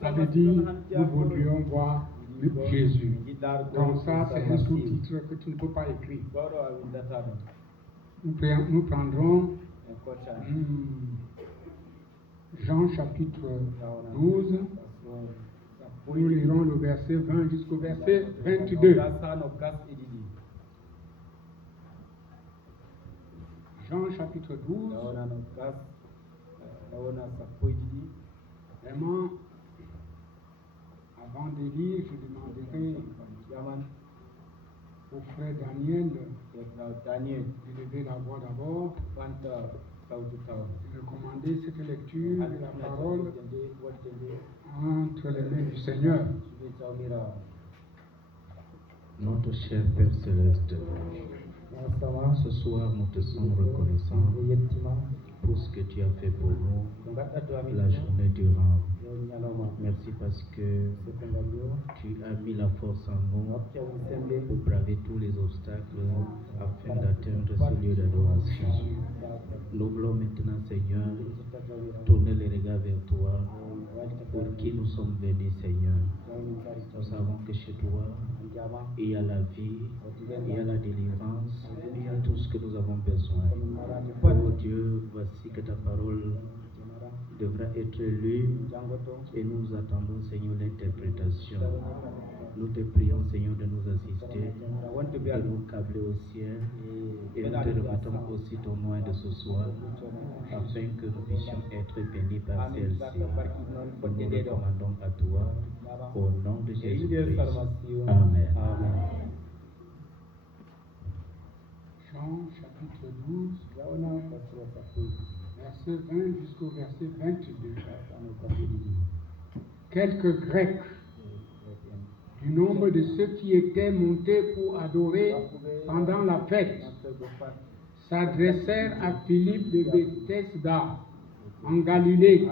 Ça veut dire, nous voudrions voir Jésus. Donc ça, c'est un sous-titre que tu ne peux pas écrire. Nous prendrons Jean chapitre 12. Nous lirons le verset 20 jusqu'au verset 22. Jean chapitre 12. Vraiment, avant de lire, je demanderai au frère Daniel d'élever la voix d'abord, de recommander cette lecture de la parole entre les mains du Seigneur. Notre cher Père Céleste, ce soir nous te sommes reconnaissants pour ce que tu as fait pour nous la journée durant. Merci parce que tu as mis la force en nous pour braver tous les obstacles afin d'atteindre ce lieu d'adoration. Nous voulons maintenant, Seigneur, tourner les regards vers toi pour qui nous sommes venus, Seigneur. Nous savons que chez toi, il y a la vie, il y a la délivrance, il y a tout ce que nous avons besoin. Oh Dieu, voici que ta parole devra être lue et nous attendons, Seigneur, l'interprétation. Nous te prions, Seigneur, de nous assister, de nous câbler au ciel et nous te remettons aussi ton nom de ce soir afin que nous puissions être bénis par celle-ci. Nous nous recommandons à toi au nom de Jésus-Christ. Amen. Jean chapitre 12, verset 20 jusqu'au verset 22. Quelques Grecs du nombre de ceux qui étaient montés pour adorer pendant la fête s'adressèrent à Philippe de Bethesda en Galilée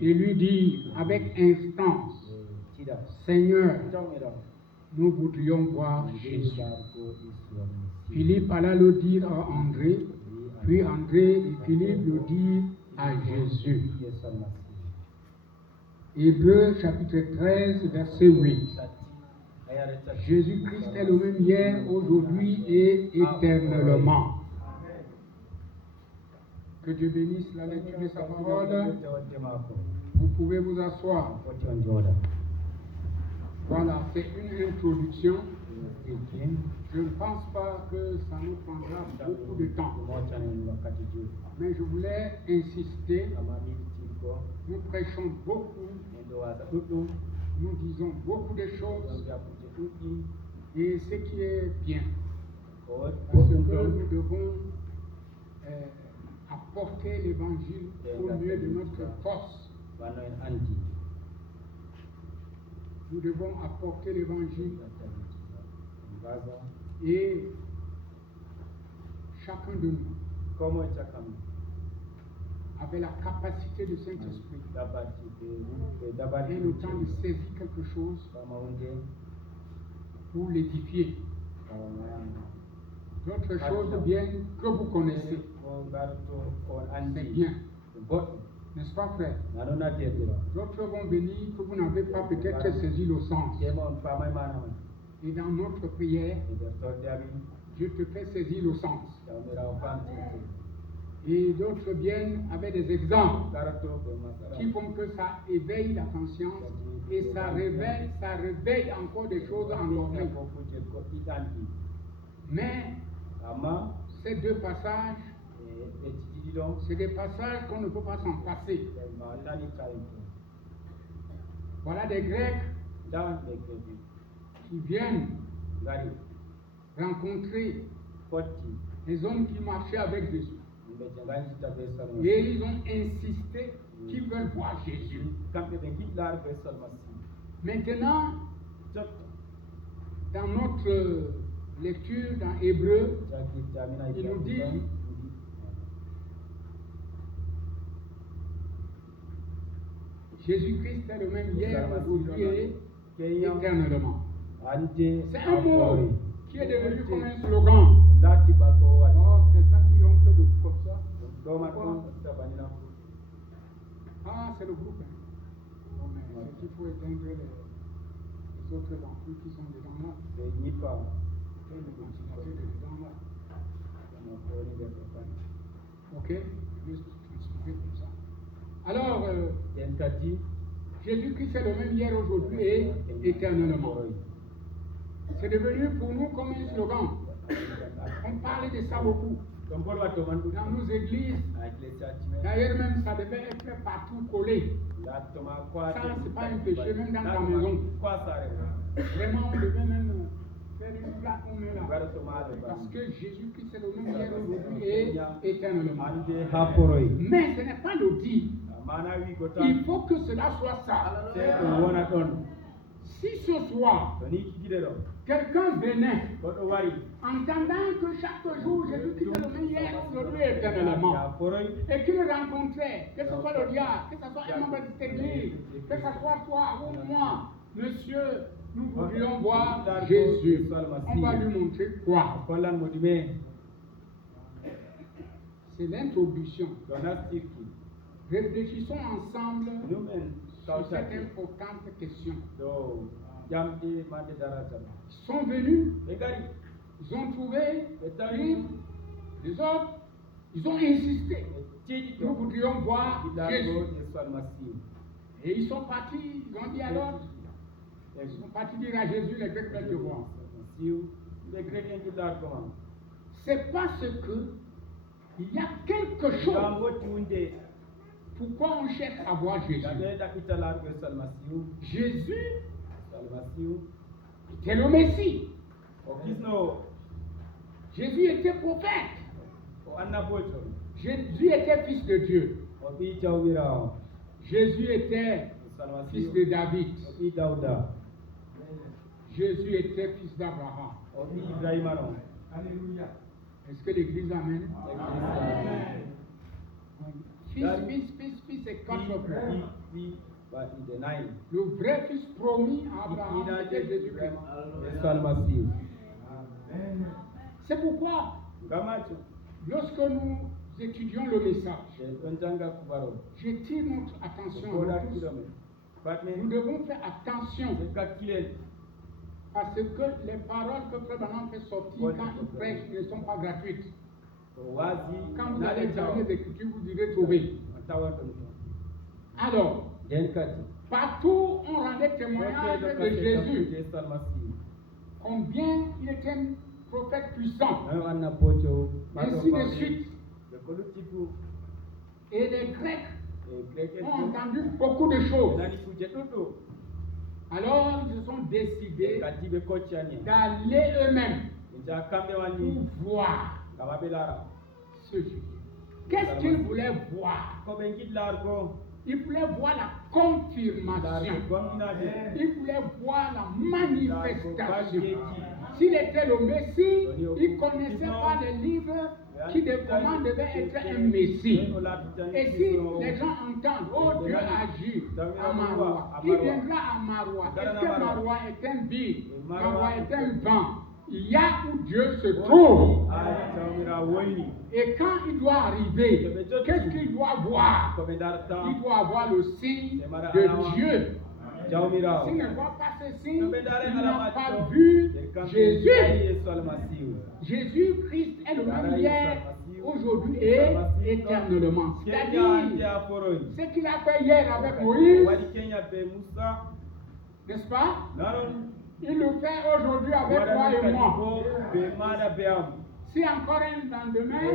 et lui dirent avec instance: Seigneur, nous voudrions voir Jésus. Philippe alla le dire à André, puis André et Philippe le dirent à Jésus. Hébreux chapitre 13, verset 8. Jésus-Christ est le même hier, aujourd'hui et éternellement. Que Dieu bénisse la lecture de sa parole. Vous pouvez vous asseoir. Voilà, c'est une introduction. Je ne pense pas que ça nous prendra beaucoup de temps. Mais je voulais insister. Nous prêchons beaucoup. Nous disons beaucoup de choses. Et ce qui est bien. Parce que nous devons apporter l'évangile au mieux de notre force. Nous devons apporter l'évangile. Et chacun de nous avait la capacité du Saint-Esprit et le temps de saisir quelque chose pour l'édifier. D'autres choses bien que vous connaissez. C'est bien. N'est-ce pas, frère? D'autres vont venir que vous n'avez pas peut-être saisi le sens. Et dans notre prière, Dieu te fait saisir le sens. Et d'autres viennent avec des exemples qui font que ça éveille la conscience et ça réveille encore des choses endormies. Mais ces deux passages, c'est des passages qu'on ne peut pas s'en passer. Voilà des Grecs qui viennent rencontrer des hommes qui marchaient avec Jésus. Et ils ont insisté qu'ils veulent voir Jésus. Maintenant, dans notre lecture dans Hébreux, il nous dit Jésus-Christ est le même hier, aujourd'hui et éternellement. C'est un mot qui est devenu comme un slogan. Oh, c'est ça qui ont fait beaucoup comme ça. Ah, c'est le groupe. Oh, mais il faut éteindre les autres ampoules qui sont dedans là. Nipa. Et le ventilateur est dedans là. Ok, je vais transférer comme ça. Alors, Jésus-Christ est le même hier, aujourd'hui et éternellement. C'est devenu pour nous comme un slogan. On parlait de ça beaucoup. Dans nos églises, d'ailleurs même ça devait être partout collé. Ça, c'est pas un péché, même dans ta maison. Vraiment, on devait même faire une plaque, on met là. Parce que Jésus-Christ est le même hier, aujourd'hui et éternellement. Mais ce n'est pas le dire. Il faut que cela soit ça. Si ce soir, quelqu'un venait, entendant que chaque jour Jésus-Christ est le même hier, aujourd'hui et éternellement, et qu'il rencontrait, que ce soit le diable, que ce soit un membre de cette église, que ce soit toi ou moi, monsieur, nous voudrions voir Jésus. On va lui montrer quoi? C'est l'introduction. Réfléchissons ensemble sur cette importante question. Ils sont venus, ils ont trouvé les autres, ils ont insisté. Nous voudrions voir Jésus. Et ils sont partis, ils ont dit à l'autre, ils sont partis dire à Jésus, les Grecs veulent te voir. C'est parce que il y a quelque chose. Pourquoi on cherche à voir Jésus? Jésus était le Messie. Jésus était prophète. Jésus était fils de Dieu. Jésus était fils de David. Jésus était fils d'Abraham. Alléluia. Est-ce que l'Église amène? Fils et quatre frères. Le vrai fils promis à Abraham, c'était Jésus-Christ. C'est pourquoi, lorsque nous étudions le message, j'attire notre attention à tous. Nous devons faire attention. Parce que les paroles que Frère Branham fait sortir quand il prêche ne sont pas gratuites. Quand vous allez examiner les Écritures, vous direz trouver. Alors, partout on rendait témoignage de Jésus. Combien il était un prophète puissant. Ainsi de suite. Et les Grecs ont entendu beaucoup de choses. Alors ils se sont décidés d'aller eux-mêmes pour voir ce Jésus. Qu'est-ce qu'ils voulaient voir? Ils voulaient voir la confirmation. Ils voulaient voir la manifestation. S'il était le Messie, ils ne connaissaient pas les livres comment devait être un Messie. Et si les gens entendent, oh Dieu agit à Maroua, qui viendra à Maroua? Est-ce que Maroua est un vide? Maroua est un vent? Il y a où Dieu se trouve. Et quand il doit arriver, qu'est-ce qu'il doit voir? Il doit avoir le signe de Dieu. S'il ne voit pas ce signe, il n'a pas vu Jésus. Jésus-Christ est le même hier, aujourd'hui et éternellement. C'est-à-dire, ce qu'il a fait hier avec Moïse, n'est-ce pas? Il le fait aujourd'hui avec toi et moi. Si encore un lendemain,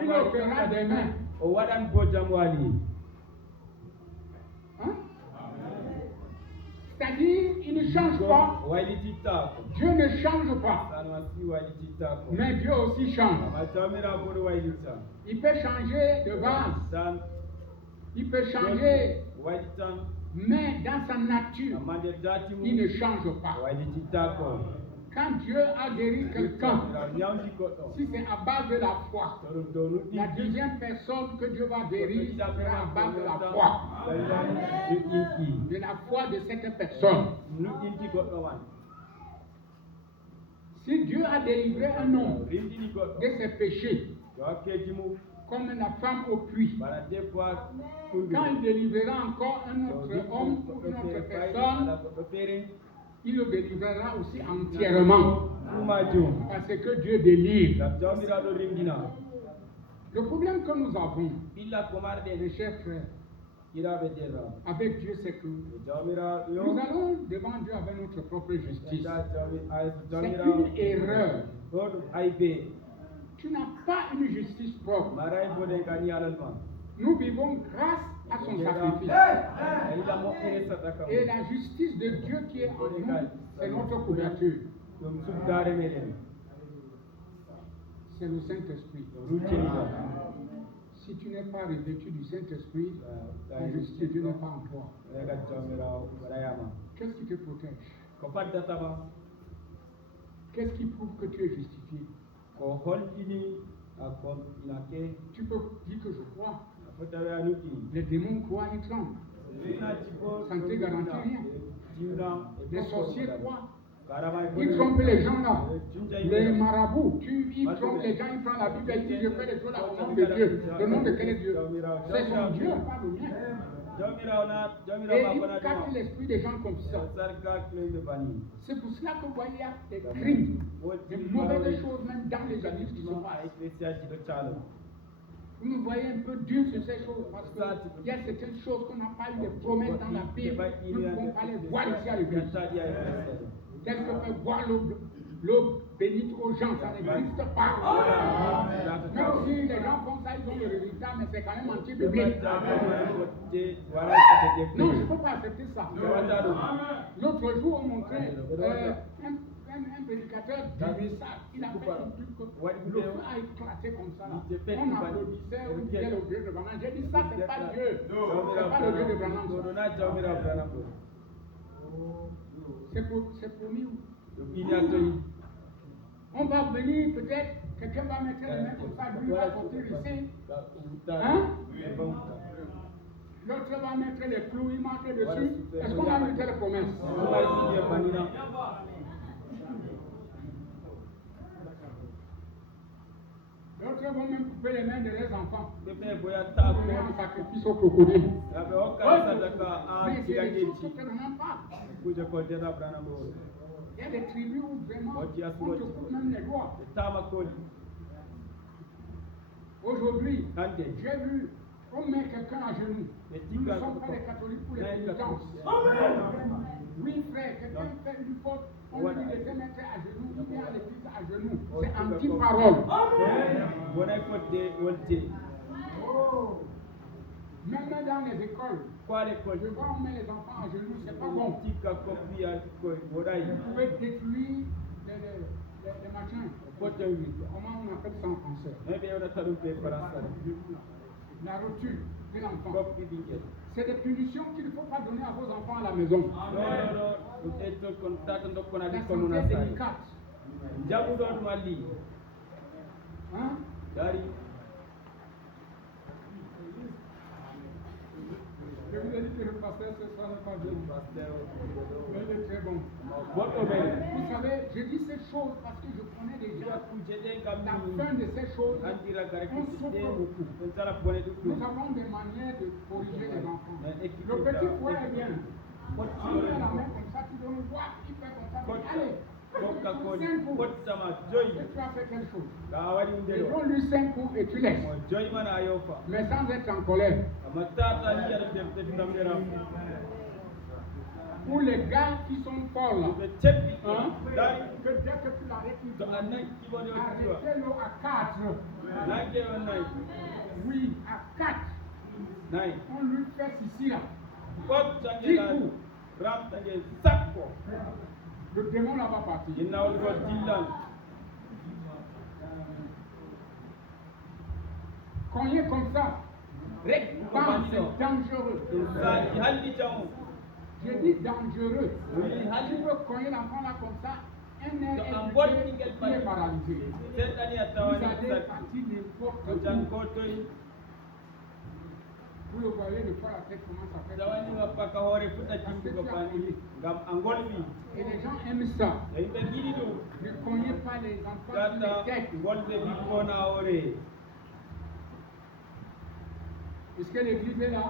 il le fera demain. Hein? C'est-à-dire, il ne change pas. Dieu ne change pas. Mais Dieu aussi change. Il peut changer de base. Il peut changer. Mais dans sa nature, il ne change pas. Quand Dieu a guéri quelqu'un, si c'est à base de la foi, la deuxième personne que Dieu va guérir sera à base de la foi. De la foi de cette personne. Si Dieu a délivré un homme de ses péchés, comme la femme au puits, quand il délivrera encore un autre homme ou une autre personne personne, il le délivrera aussi entièrement. Parce que Dieu délivre. Le problème que nous avons, mes chers frères, avec Dieu, c'est que nous allons devant Dieu avec notre propre justice. C'est une erreur. Tu n'as pas une justice propre. Nous vivons grâce à son sacrifice. Et la justice de Dieu qui est en nous, c'est notre couverture. C'est le Saint-Esprit. Si tu n'es pas revêtu du Saint-Esprit, la justice de Dieu n'est pas en toi. Qu'est-ce qui te protège? Qu'est-ce qui prouve que tu es justifié? Tu peux dire que je crois. Les démons croient, ils tremblent. Ça ne te garantit rien. Les sorciers croient. Ils trompent les gens là. Les marabouts, ils trompent les gens, ils prennent la Bible et ils disent je fais les choses là au nom de Dieu. Le nom de quel est Dieu? C'est son Dieu, pas le mien. Et il cache l'esprit des gens comme ça. C'est pour cela que vous voyez des crimes, des mauvaises choses même dans les églises qui se passent. Vous nous voyez un peu dur sur ces choses parce qu'il y a certaines choses qu'on n'a pas eu de promesses dans la Bible. Nous ne pouvons pas les voir ici à l'église. Qu'est-ce que fait boire l'eau bénite aux gens? Ça n'existe pas. Même si les gens font ça, ils ont le résultat, mais c'est quand même anti-biblique. Non, je ne peux pas accepter ça. L'autre jour, on montrait un prédicateur disait ça. Il a fait un truc que le feu a éclaté comme ça. Là. On applaudissait, on disait le Dieu de Branham. J'ai dit ça, c'est pas Dieu. C'est pas le Dieu de Branham. C'est promis. On va venir, peut-être, quelqu'un va mettre les mains comme ça, lui va sortir ici. Hein? L'autre va mettre les clous, il marque dessus. Est-ce qu'on a eu telle promesse? L'autre va même couper les mains de leurs enfants. Pour un sacrifice au crocodile. Mais c'est des choses que tu n'en as pas. Il y a des tribus où vraiment on te coupe même les doigts. Aujourd'hui, j'ai vu, on met quelqu'un à genoux. Nous ne sommes pas les catholiques pour les pénitences. Oui, frère, quelqu'un fait une faute, on lui dit de se mettre à genoux, il vient à l'église à genoux. C'est anti-parole. Même dans les écoles, je vois on met les enfants à genoux, c'est pas bon. Vous pouvez détruire les machins. Comment on appelle ça en français? La rotule de l'enfant. C'est des punitions qu'il ne faut pas donner à vos enfants à la maison. La santé est délicate. Hein? Je vous ai dit que le pasteur ce soir n'est pas bien. Mais il est très bon. Vous savez, je dis ces choses parce que je connais des gens. La fin de ces choses, on souffre beaucoup. Nous avons des manières de corriger les enfants. Le petit frère est bien. On met la main comme ça, tu dois le voir, il fait comme ça. Allez, tu as fait quelque chose. Donne-lui 5 coups et tu laisses. Mais sans être en colère. Pour les gars qui sont forts là, que dès que tu l'arrêtes, arrêtez-le à 4. Oui, à 4. On lui fait ici là. 10 coups. Le démon là va partir. Cogner comme ça, c'est dangereux. Je dis dangereux. Tu peux cogner l'enfant là comme ça, un air il est paralysé. Vous allez partir n'importe où. Vous le voyez, le fois la tête commence à faire. Et les gens aiment ça. Ne cognez pas les enfants sur les têtes. Est-ce que l'église est là?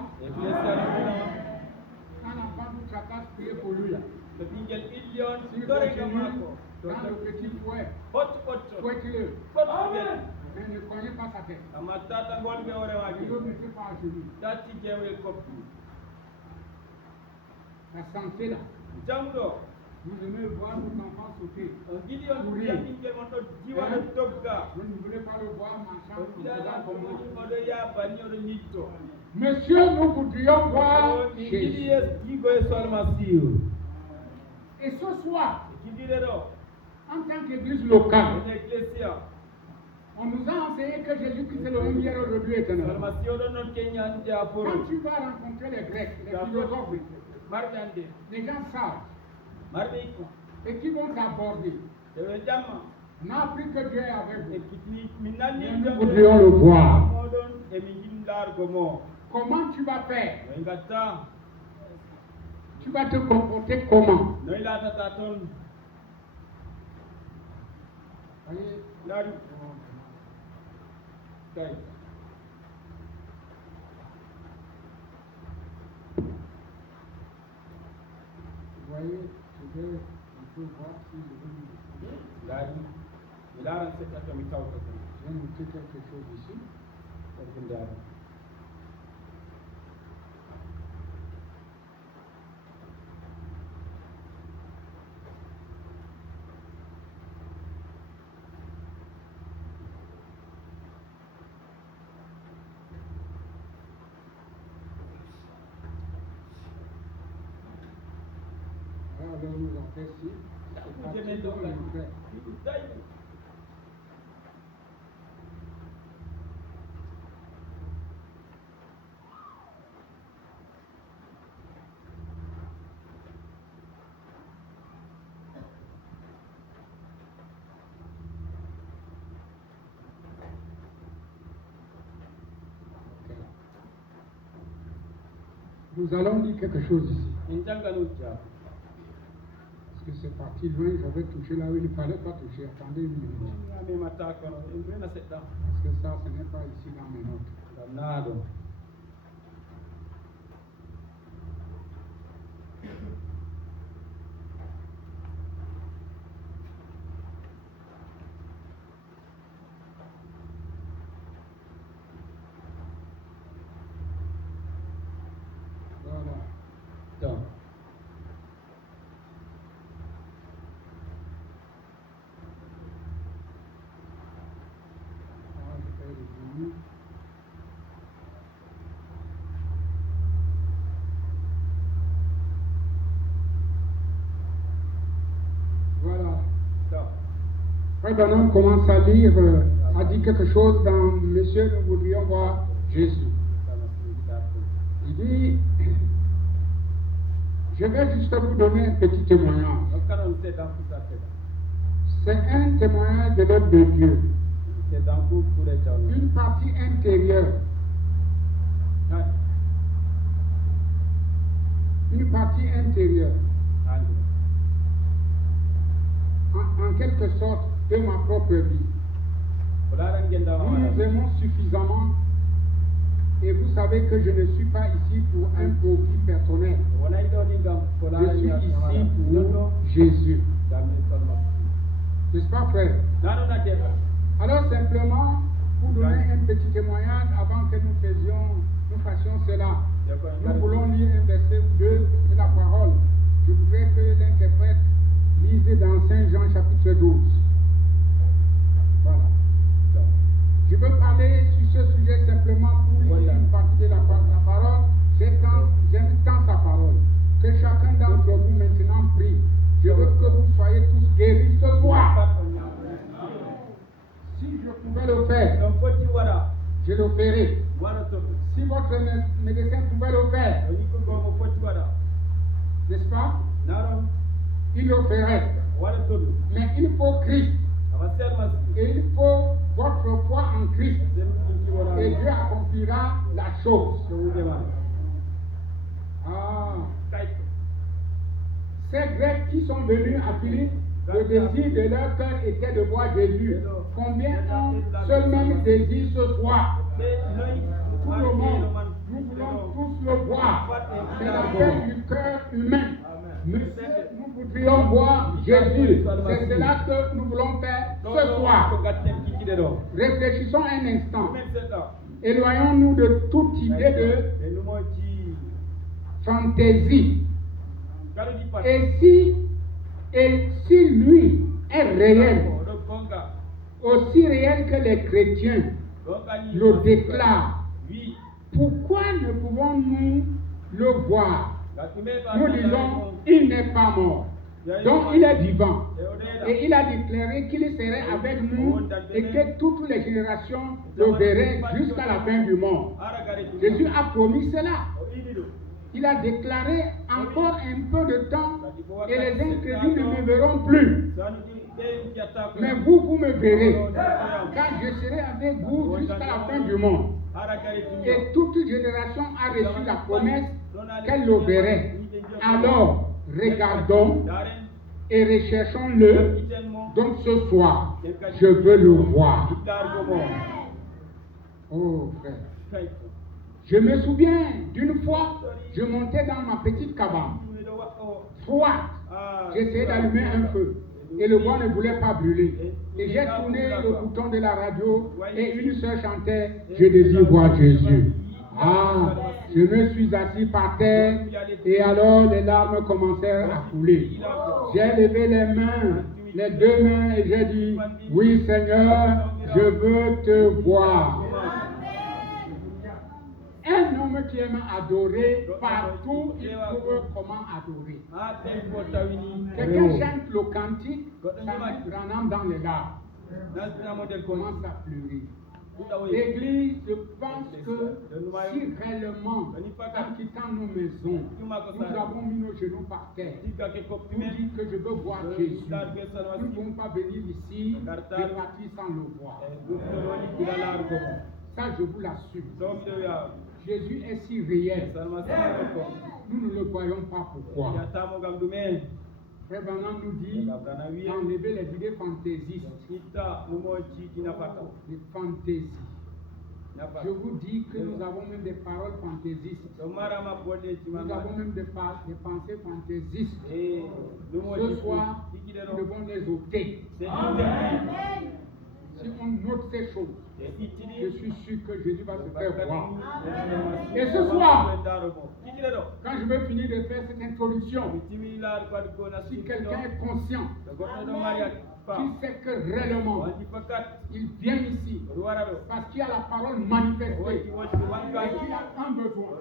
Un enfant vous tracasse priez pour lui. to ɓingel ɓillion S'il dorega continue maako dans le petit fouet, ɓotto fouettez-le. ɓottuɗen Mais ne cognez pas sa tête. amma tata gonɓe hoore Ne maaki le mettez pas à genoux. tatti jewel koppi La santé là. jamɗo Vous aimez voir vos enfants sauter. on giɗi on Oui. ɓiya ɓingel mon ɗo diwa ɗo dogga Vous ne voulez pas le voir marchant o comme ɗiɗaɗa ça comme moi. komoɗi oɗo yaha banni oɗo ñitto Monsieur, nous voudrions voir min giɗi Jésus. yigo e solmasihu Et ce soir, e jiɗiɗe ɗo en tant qu'église locale, en ecclesia on nous a enseigné que Jésus-Christ est le même hier, aujourd'hui et éternellement. solmasihu ɗo noon keññande a foro Quand tu vas rencontrer les Grecs, les philosophes, marɓe ande les gens sages, marɓe hikma et qui vont t'aborder, eɓe jamma n'a appris que Dieu est avec vous. ekkitini min nanni Mais nous voudrions le voir. moɗon emi jimlargo mo Comment tu vas faire? noy gatta Tu vas te comporter comment? noy latata toon Voyez, laari kay vous voyez, je vais un peu voir si je vais vous expliquer. laari mi laaran seɗɗa to mi tawta ton Je vais noter quelque chose ici. kadi ndaari Alors, nous avons fait ci. C'est parti jemen dans ɗo le fait. tawi Nous allons dire quelque chose ici. min janganujja Parce que c'est parti loin, j'avais touché là où il ne fallait pas toucher. Attendez une minute. mi mematta kono en rena seɗɗa Parce que ça, ce n'est pas ici dans mes notes. ngam naaɗo Voilà. to Ah, je vais revenir. Voilà. to Frère Branham commence à lire, a dit quelque chose dans Monsieur, nous voudrions voir Jésus. Il dit, je vais juste vous donner un petit témoignage. hokkanon seeɗan futa seeɗa C'est un témoignage de l'œuvre de Dieu. seeɗan fu ɓuure jawno Une partie intérieure. Une partie intérieure. hande En quelque sorte, de ma propre vie. ko laaran gendama Nous nous waɗa aimons suffisamment. Et vous savez que je ne suis pas ici pour un profit personnel. wonay ɗo ni gam ko Je laaran suis ici nonno pour Jésus. gam min solma N'est-ce pas, frère? nanon addeta Alors, simplement, pour donner un petit témoignage avant que nous fassions cela. Nous voulons lire un verset ou deux de la parole. Je voudrais que l'interprète lise dans Saint Jean chapitre 12. Voilà. Je veux parler sur ce sujet simplement pour lire une partie de la parole. J'aime tant sa parole. Que chacun d'entre vous maintenant prie. Je veux que vous soyez tous guéris ce soir. Si je pouvais le faire, ɗon foti waɗa je le ferai. waɗa to Si votre médecin pouvait le faire, o yikkugomo foti waɗa n'est-ce pas? nanon Il le ferait. waɗa to ɗum Mais il faut Christ. ama selmasi Et il faut votre foi en Christ. semɗinki wona Et Dieu accomplira la chose. to wudema Ah. kayto Ces Grecs qui sont venus à Philippe, le désir de leur cœur était de voir Jésus. Combien ont seul même désir ce soir? ɓe noyi Tout le monde, nous voulons tous le voir. C'est la peine du cœur humain. Monsieur, nous voudrions voir Jésus. C'est cela que nous voulons faire ce soir. Réfléchissons un instant. Éloignons-nous de toute idée de fantaisie. Et si lui est réel, aussi réel que les chrétiens le déclarent, pourquoi ne pouvons-nous le voir? Nous disons, il n'est pas mort, donc il est vivant. Et il a déclaré qu'il serait avec nous et que toutes les générations le verraient jusqu'à la fin du monde. Jésus a promis cela. Il a déclaré encore un peu de temps et les incrédules ne me verront plus. Mais vous me verrez, car je serai avec vous jusqu'à la fin du monde. Et toute génération a reçu la promesse qu'elle le verrait. Alors, regardons et recherchons-le. Donc ce soir, je veux le voir. Oh frère. Je me souviens d'une fois, je montais dans ma petite cabane, froide. J'essayais d'allumer un feu et le bois ne voulait pas brûler. Et j'ai tourné le bouton de la radio et une sœur chantait « Je désire voir Jésus ». Ah, je me suis assis par terre et alors les larmes commencèrent à couler. J'ai levé les mains, les deux mains et j'ai dit « Oui Seigneur, je veux te voir ». Un homme qui aime adorer, partout il trouve comment adorer. Quelqu'un chante le cantique, ça met Branham dans les larmes. Il commence à pleurer. L'Église, je pense que si réellement, en quittant nos maisons, nous avons mis nos genoux par terre, nous dit que je veux voir Jésus, nous ne pouvons pas venir ici et partir sans le voir. Ça, je vous l'assure. Jésus est si réel. Nous ne le voyons pas pourquoi. Frère Branham nous dit d'enlever les idées fantaisistes. Les fantaisies. Je vous dis que nous avons même des paroles fantaisistes. Nous avons même des pensées fantaisistes. Ce soir, nous devons les ôter. Si on note ces choses, je suis sûr que Jésus va se faire voir. Et ce soir, quand je vais finir de faire cette introduction, si quelqu'un est conscient, qui sait que réellement, il vient ici, parce qu'il y a la parole manifestée, et qu'il a un besoin,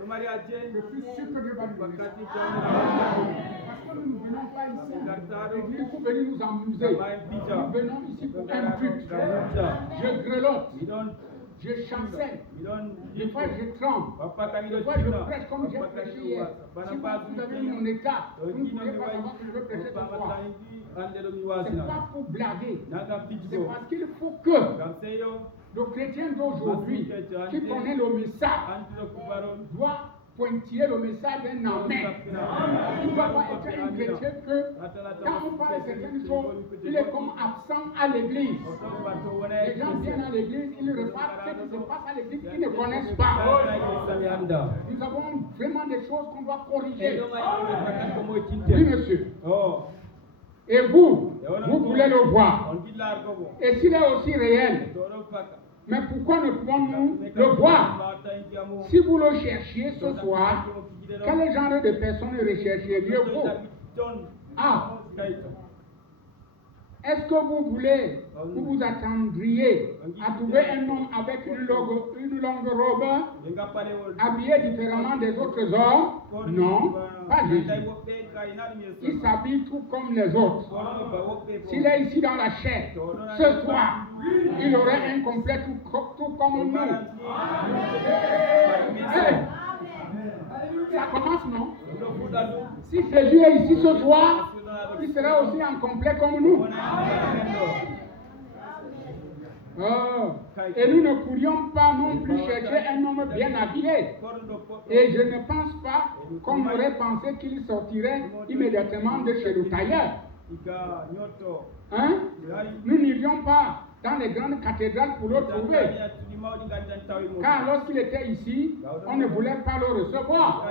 je suis sûr que Dieu va lui donner. Parce que nous ne venons pas ici pour venir nous amuser. Nous venons ici pour un but. Je grelotte. Je chancelle. Des fois je tremble. Des fois je prêche comme j'ai prêché hier. Si vous avez mon état, vous ne pouvez pas savoir que je veux prêcher ce soir. Ce n'est pas pour blaguer. C'est parce qu'il faut que le chrétien d'aujourd'hui, qui connaît le message, doit pointiller le message d'un amen. Il ne doit pas être un chrétien que, quand on parle de certaines choses, il est comme absent à l'église. Les gens viennent à l'église, ils repartent ce qui se passe à l'église, ils ne connaissent pas. Nous avons vraiment des choses qu'on doit corriger. Oui, monsieur. Et vous voulez le voir. Et s'il est aussi réel, mais pourquoi ne pouvons-nous le voir? Si vous le cherchiez ce soir, quel genre de personnes rechercheriez-vous? Ah, est-ce que vous vous attendriez à trouver un homme avec une longue robe, habillé différemment des autres hommes? Non, pas Jésus. Il s'habille tout comme les autres. S'il est ici dans la chair, ce soir, il aurait un complet tout comme nous. Hey, ça commence, non? Si Jésus est ici ce soir, il sera aussi en complet comme nous. Et nous ne pourrions pas non plus chercher un homme bien habillé. Et je ne pense pas qu'on aurait pensé qu'il sortirait immédiatement de chez le tailleur. Hein? Nous n'irions pas dans les grandes cathédrales pour le trouver. Car lorsqu'il était ici, on ne voulait pas le recevoir.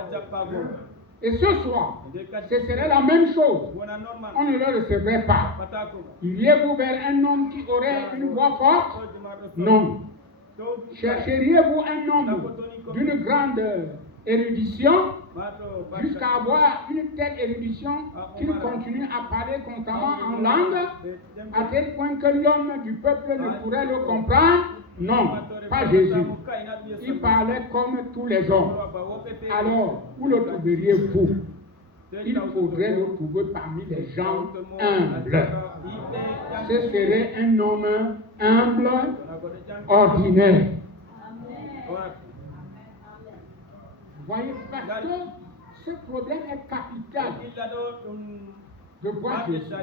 Et ce soir, ce serait la même chose. On ne le recevrait pas. Iriez-vous vers un homme qui aurait une voix forte? Non. Chercheriez-vous un homme d'une grande érudition jusqu'à avoir une telle érudition qu'il continue à parler constamment en langue à tel point que l'homme du peuple ne pourrait le comprendre? Non, pas Jésus. Il parlait comme tous les hommes. Alors, où le trouveriez-vous? Il faudrait le trouver parmi les gens humbles. Ce serait un homme humble, ordinaire. Voyez, parce que ce problème est capital. Je vois Jésus.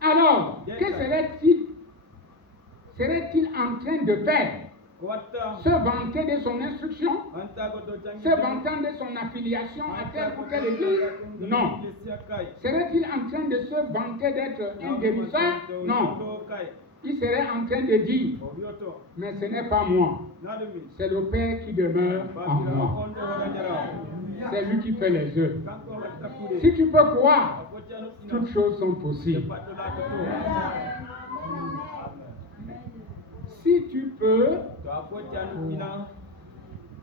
Alors, que serait-il en train de faire? Se vanter de son instruction? Se vanter de son affiliation à telle ou telle église? Non. Serait-il en train de se vanter d'être un guérisseur? Non. Il serait en train de dire, mais ce n'est pas moi, c'est le Père qui demeure en moi. C'est lui qui fait les œuvres. Si tu peux croire, toutes choses sont possibles. Si tu peux,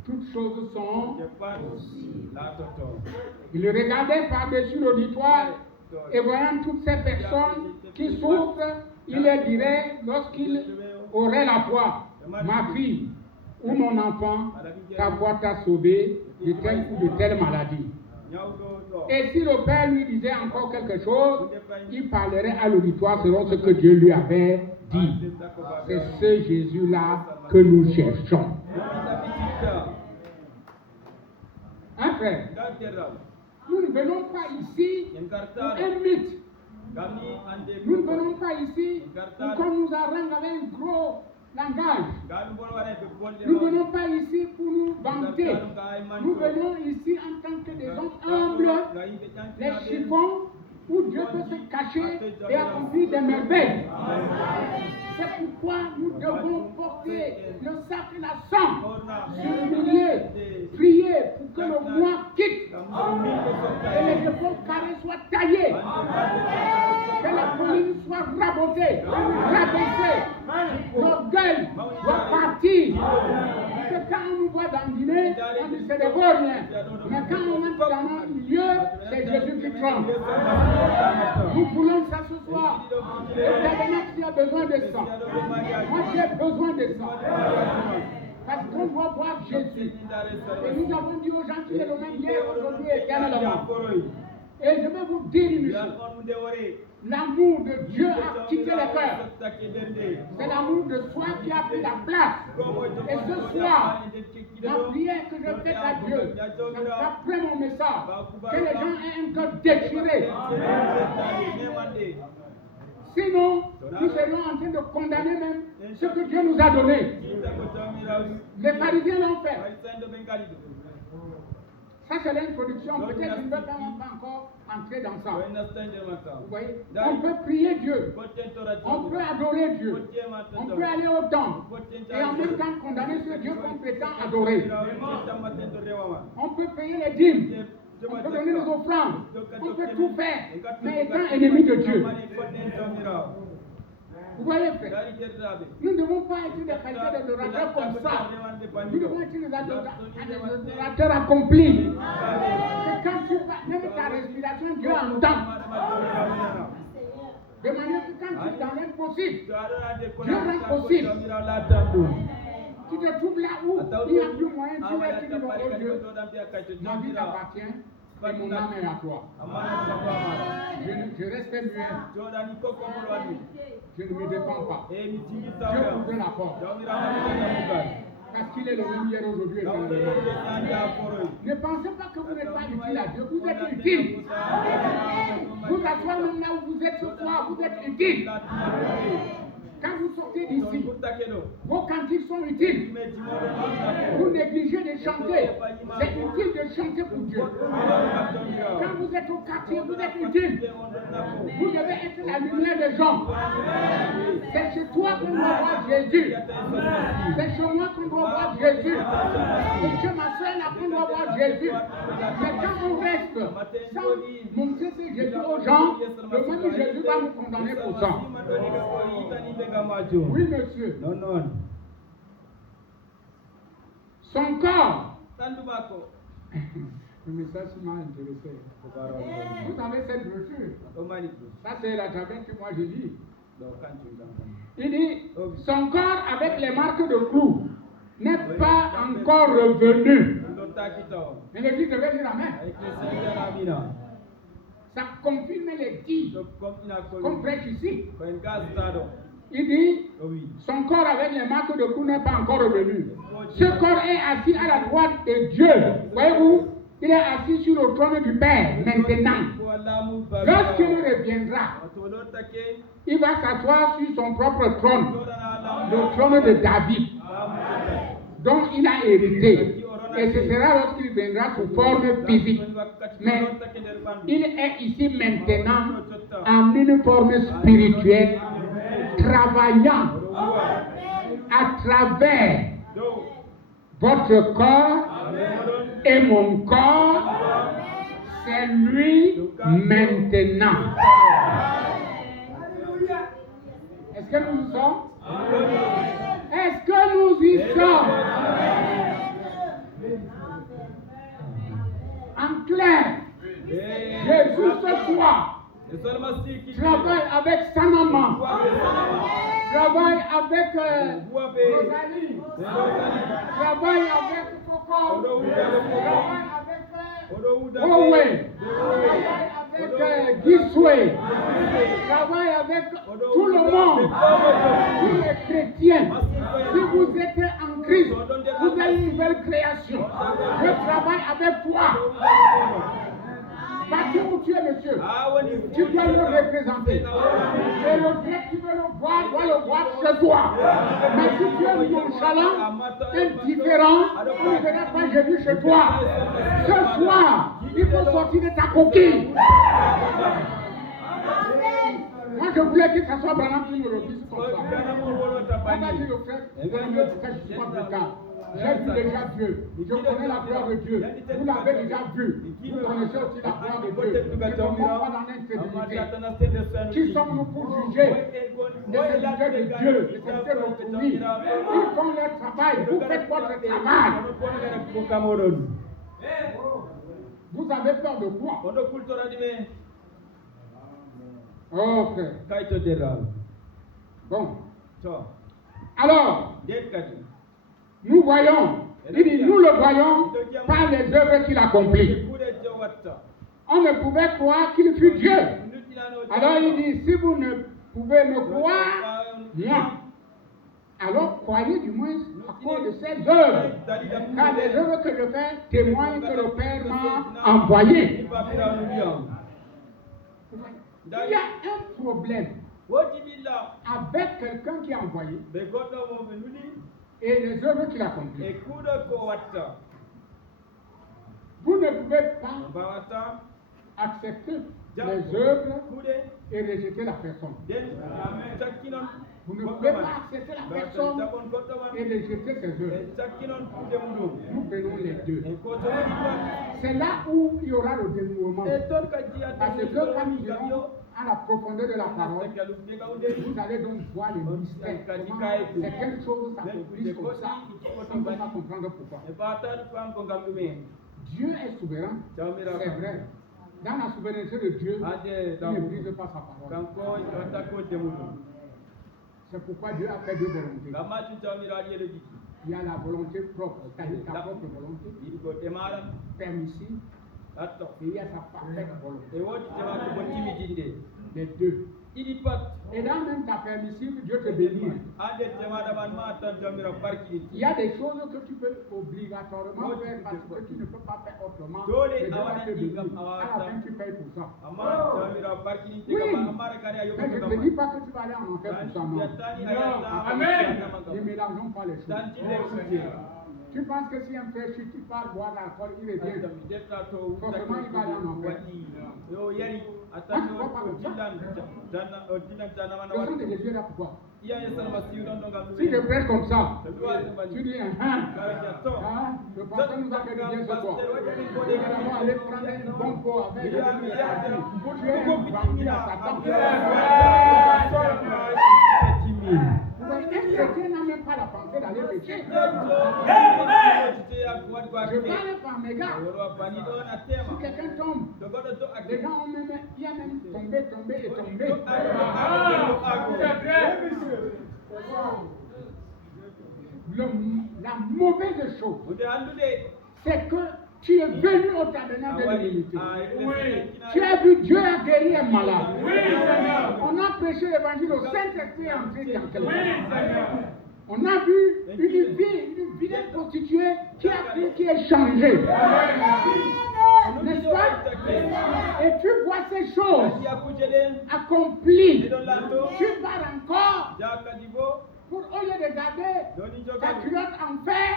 toutes choses sont possibles. Il regardait par-dessus l'auditoire et voyant toutes ces personnes qui souffrent, il leur dirait, lorsqu'il aurait la foi, ma fille ou mon enfant, ta foi t'a sauvé de telle ou de telle maladie. Et si le Père lui disait encore quelque chose, il parlerait à l'auditoire selon ce que Dieu lui avait dit. C'est ce Jésus-là que nous cherchons. Hein, frère? Nous ne venons pas ici pour un mythe. Nous ne venons pas ici pour qu'on nous arrange avec un gros langage. Nous ne venons pas ici pour nous vanter. Nous venons ici en tant que des hommes humbles, les chiffons où Dieu peut se cacher et accomplir des merveilles. C'est pourquoi nous devons porter le sac et la sang, s'humilier, prier pour que le mois quitte et les épaules carrées soient taillées, que la colline soit rabotée, rabaissée, l'orgueil doit partir. Parce que quand on nous voit dandiner, on dit c'est des vauriens. Mais quand on entre dans notre milieu, c'est Jésus qui trompe. Nous voulons ça ce soir. Le tabernacle a besoin de ça. Moi j'ai besoin de ça. Parce qu'on doit voir Jésus. Et nous avons dit aux gens qu'il est le même hier, aujourd'hui et éternellement. Et je vais vous dire une chose. L'amour de Dieu a quitté les cœurs. C'est l'amour de soi qui a pris la place. Et ce soir, la prière que je fais à Dieu, après mon message, que les gens aient un cœur déchiré. Sinon, nous serions en train de condamner même ce que Dieu nous a donné. Les pharisiens l'ont fait. Ça, c'est l'introduction. Peut-être qu'il ne veut pas encore entrer dans ça. Vous voyez? On peut prier Dieu. On peut adorer Dieu. On peut aller au temple. Et en même temps condamner ce Dieu qu'on prétend adorer. On peut payer les dîmes. On peut donner les offrandes. On peut tout faire. Mais étant ennemi de Dieu. Vous voyez, frère, nous ne devons pas être des qualités d'adorateurs comme ça. Nous devons être des adorateurs accomplis. Que quand tu parles, même ta respiration, Dieu entend. De manière que quand tu es dans l'impossible, Dieu rend possible. Tu te trouves là où il n'y a plus moyen, tu vas te dire, oh Dieu, ma vie t'appartient. Et mon âme est à toi. Je reste muet. Je ne me défends pas. Dieu ouvre la porte. Parce qu'il est le même hier, aujourd'hui et éternellement. Ne pensez pas que vous n'êtes pas utile à Dieu. Vous êtes utile. Vous asseoir même là où vous êtes ce soir, vous êtes utile. Quand vous sortez d'ici, vos cantiques sont utiles. Vous négligez de chanter. C'est utile de chanter pour Dieu. Quand vous êtes au quartier, vous êtes utile. Vous devez être la lumière des gens. C'est chez toi toi qu'on doit voir Jésus. C'est chez moi qu'on doit voir Jésus. C'est chez ma soeur là qu'on doit voir Jésus. Mais quand on reste sans montrer ce Jésus aux gens, le même Jésus va nous condamner pour ça. Oui, monsieur. Non. Son corps. Le message m'a intéressé. Vous avez cette brochure. Ça, c'est la tablette que moi j'ai lu. Il dit, son corps avec les marques de clous n'est pas encore revenu. Mais le dit, je vais dire amen. Ça confirme les dits qu'on prêche ici. Il dit, son corps avec les marques de clous n'est pas encore revenu. Ce corps est assis à la droite de Dieu. Voyez-vous, il est assis sur le trône du Père maintenant. Lorsqu'il reviendra, il va s'asseoir sur son propre trône, le trône de David, dont il a hérité. Et ce sera lorsqu'il viendra sous forme physique. Mais il est ici maintenant en une forme spirituelle, travaillant à travers votre corps et mon corps. C'est lui maintenant. Est-ce que nous y sommes? Est-ce que nous y sommes? En clair, Jésus ce soir travaille avec sa maman, travaille avec Rosalie, travaille avec Coco, travaille avec Owen, travaille avec Giswe, travaille avec tout le monde, tous les chrétiens. Si vous êtes en Christ, vous êtes une nouvelle création. Je travaille avec toi. Partout où tu es, monsieur, tu dois le représenter. Et le Dieu qui veut le voir, doit le voir chez toi. Mais si tu es nonchalant, indifférent, tu ne verras pas Jésus chez toi. Ce soir, il faut sortir de ta coquille. Moi, je voulais que ça soit Branham qui me le dise comme ça. On va dire au frère, je ne suis pas plus tard. J'ai vu déjà Dieu. Je connais la gloire de Dieu. Vous l'avez déjà vu. Vous connaissez aussi la gloire de Dieu. Ne tombons pas dans l'incrédulité. Qui sommes-nous pour juger les serviteurs de Dieu, les serviteurs de l'autonomie? Ils font leur travail. Vous faites votre travail. Vous avez peur de quoi? Ok. Bon. Alors, nous voyons, il dit, nous le voyons par les œuvres qu'il accomplit. On ne pouvait croire qu'il fut Dieu. Alors il dit, si vous ne pouvez me croire, moi, alors croyez du moins à cause de ces œuvres. Car les œuvres que je fais témoignent que le Père m'a envoyé. Il y a un problème avec quelqu'un qui a envoyé et les œuvres qu'il accomplit. Vous ne pouvez pas accepter les œuvres et rejeter la personne. Vous ne pouvez pas accepter la personne et rejeter ses œuvres. Nous prenons les deux. C'est là où il y aura le dénouement. Parce que quand nous irons à la profondeur de la parole, vous allez donc voir les mystères. Certaines choses s'accomplissent comme ça, on ne peut pas comprendre pourquoi. Dieu est souverain, c'est vrai. Dans la souveraineté de Dieu, il ne brise pas sa parole. C'est pourquoi Dieu a fait deux volontés. Il y a la volonté propre, c'est-à-dire ta propre volonté, permissive, et il y a sa parfaite volonté. Les deux. Et dans même ta permissive, Dieu te bénit. Il y a des choses que tu peux obligatoirement faire parce que tu ne peux pas faire autrement. Et Dieu va te bénir. À la fin, tu payes pour ça. Oui, mais je ne te dis pas que tu vas aller en enfer pour ça. Non. Amen. Ne mélangeons pas les choses. Tu penses que si un frère chez qui part boire l'alcool, il revient. Forcément, il va aller en enfer. Le sang de Jésus est là pourquoi? Si je prêche comme ça, tu dis, le pasteur nous a fait du bien ce soir. Il va aller prendre une bonne peau avec pour tuer un bandit à Satan. Un chrétien n'a même pas la pensée d'aller pécher. Je parle par mes gars. Si quelqu'un tombe, les gens ont même, il y a même tombé. La mauvaise chose, c'est que tu es venu au tabernacle de l'unité. Tu as vu Dieu a guéri un malade. On a prêché l'évangile au Saint-Esprit et entré dans quelqu'un. On a vu une vie d'une prostituée qui est changée. N'est-ce pas? Et tu vois ces choses accomplies. Tu pars encore pour, au lieu de garder ta culotte en fer,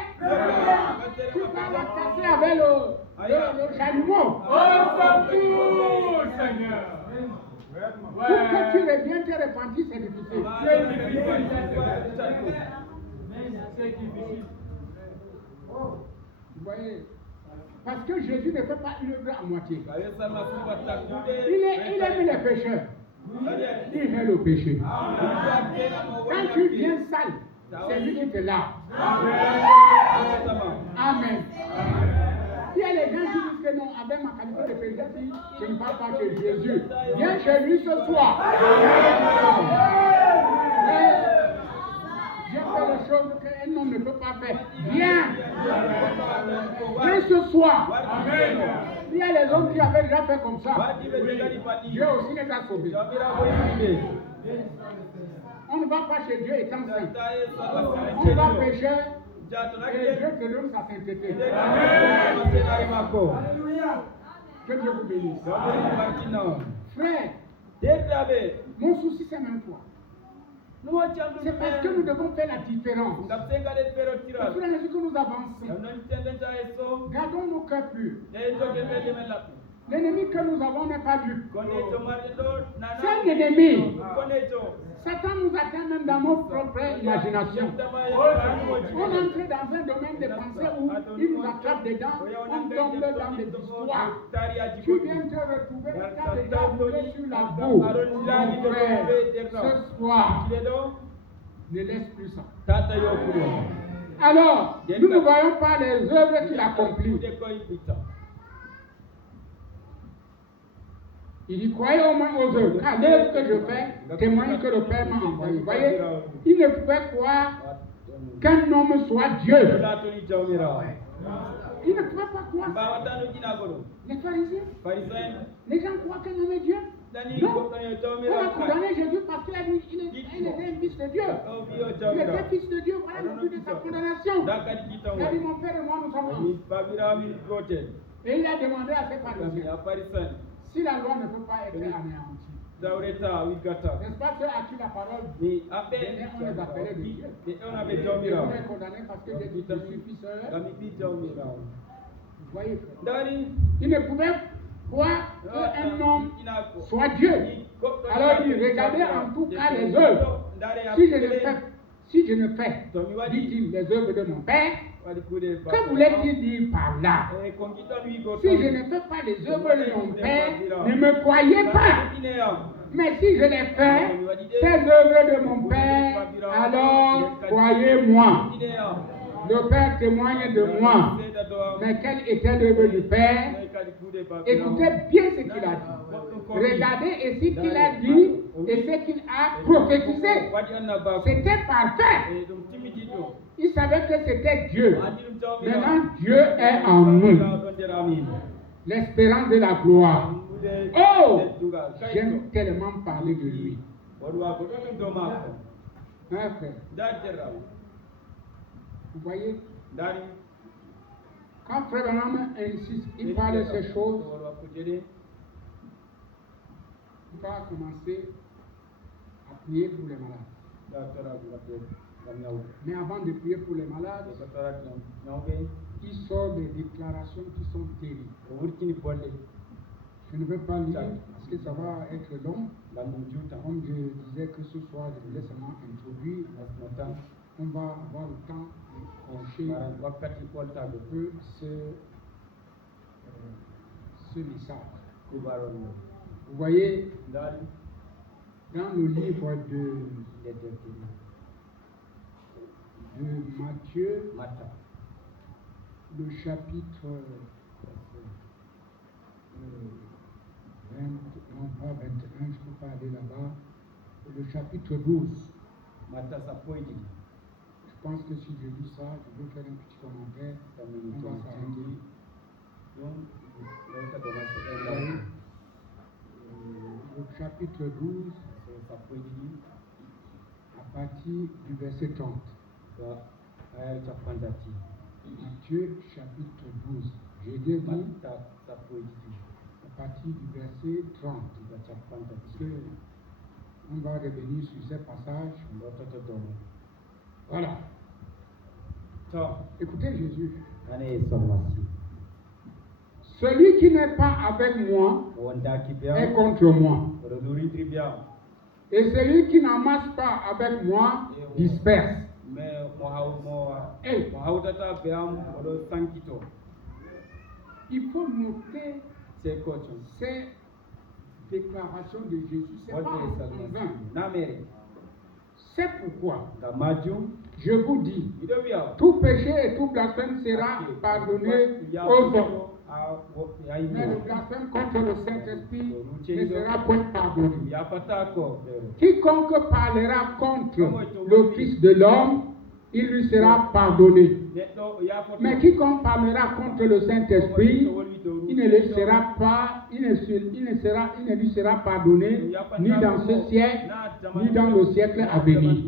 tu vas la casser avec le chalumeau. Pour que tu reviennes te repentir, c'est difficile. Vous voyez? Parce que Jésus ne fait pas une œuvre à moitié. Il aime les pécheurs. Il est le péché. Quand tu viens sale, c'est lui qui te lave. Amen. Il y a les gens qui disent que non, avec ma qualité de pécheur, je ne parle pas que Jésus. Viens chez lui ce soir. J'ai fait les choses qu'un homme ne peut pas faire. Viens. Viens ce soir. Il y a les hommes qui avaient déjà fait comme ça. Dieu aussi les a sauvés. On ne va pas chez Dieu étant saint. On va pécher et Dieu te donne sa sainteté. Que Dieu vous bénisse. Frère, mon souci c'est même toi. C'est parce que nous devons faire la différence. Au fur et à mesure que nous avançons, gardons nos cœurs purs. L'ennemi que nous avons n'est pas dupe. C'est un ennemi. Satan nous atteint même dans nos propres imaginations. On entre dans un domaine de pensée où il nous attrape dedans, on tombe dans des histoires. Tu viens te retrouver, tu as déjà roulé sur la boue. Mon frère, ce soir, ne laisse plus ça. Alors, nous ne voyons pas les œuvres qu'il accomplit. Il dit, croyez au moins aux œuvres. Car l'œuvre que je fais témoigne que le Père m'a envoyé. Vous voyez, il ne pouvait croire qu'un homme soit Dieu. Il ne pouvait pas croire. Les pharisiens, les gens croient qu'un homme est Dieu. Non, on a condamné Jésus parce qu'il a dit qu'il était un fils de Dieu. Il était fils de Dieu, voilà le but de sa condamnation. Il a dit, mon père et moi, nous sommes un. Et il a demandé à ses pharisiens, si la loi ne peut pas être anéantie, n'est-ce pas ceux à qui la parole venait, on les appelait des dieux. On est condamné parce que Dieu dit, je suis fils. Vous voyez, il ne pouvait croire qu'un homme soit Dieu. Alors il regardait en tout cas les œuvres. Si je ne fais, dit-il, les œuvres de mon Père, que voulait-il dire par là? Si je ne fais pas les œuvres de mon Père, ne me croyez pas. Mais si je les fais, ces œuvres de mon Père, alors croyez-moi. Le Père témoigne de moi. Mais quelle était l'œuvre du Père? Écoutez bien ce qu'il a dit. Regardez et ce qu'il a dit et ce qu'il a prophétisé. C'était parfait. Il savait que c'était Dieu. Maintenant, Dieu est en nous. L'espérance de la gloire. Oh! J'aime tellement parler de lui. Hein, frère? Vous voyez? Quand Frère Branham insiste, il parle de ces choses, il va commencer à prier pour les malades. Mais avant de prier pour les malades, il sort des déclarations qui sont terribles. Je ne vais pas lire parce que ça va être long. Comme je disais que ce soir, je voulais seulement introduire. On va avoir le temps de coucher un peu ce message. Vous voyez, dans le livre de Matthieu, le chapitre 20, non pas 21, je ne peux pas aller là-bas, le chapitre 12. Je pense que si je lis ça, je vais faire un petit commentaire, on va s'arrêter. Le chapitre 12, à partir du verset 30. Matthieu chapitre 12. J'ai dit à partir du verset 30. Parce que on va revenir sur ces passages. Voilà. Écoutez Jésus. Celui qui n'est pas avec moi est contre moi. Et celui qui n'amasse pas avec moi disperse. Hey. Il faut noter ces déclarations de Jésus. C'est pas en vain. C'est pourquoi je vous dis, tout péché et tout blasphème sera pardonné aux hommes. Mais le blasphème contre le Saint-Esprit ne sera point pardonné. Quiconque parlera contre le Fils de l'homme, il lui sera pardonné. Mais quiconque parlera contre le Saint-Esprit, il ne lui sera pardonné ni dans ce siècle, ni dans le siècle à venir.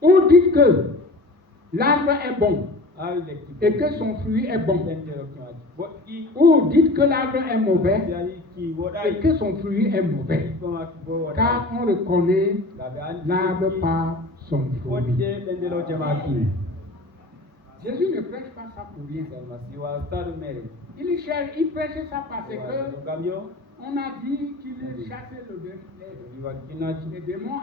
Ou dites que l'arbre est bon et que son fruit est bon. Ou dites que l'arbre est mauvais et que son fruit est mauvais. Car on reconnaît l'arbre par son fruit. Jésus ne prêche pas ça pour rien. Il prêchait ça parce que on a dit qu'il chassait les démons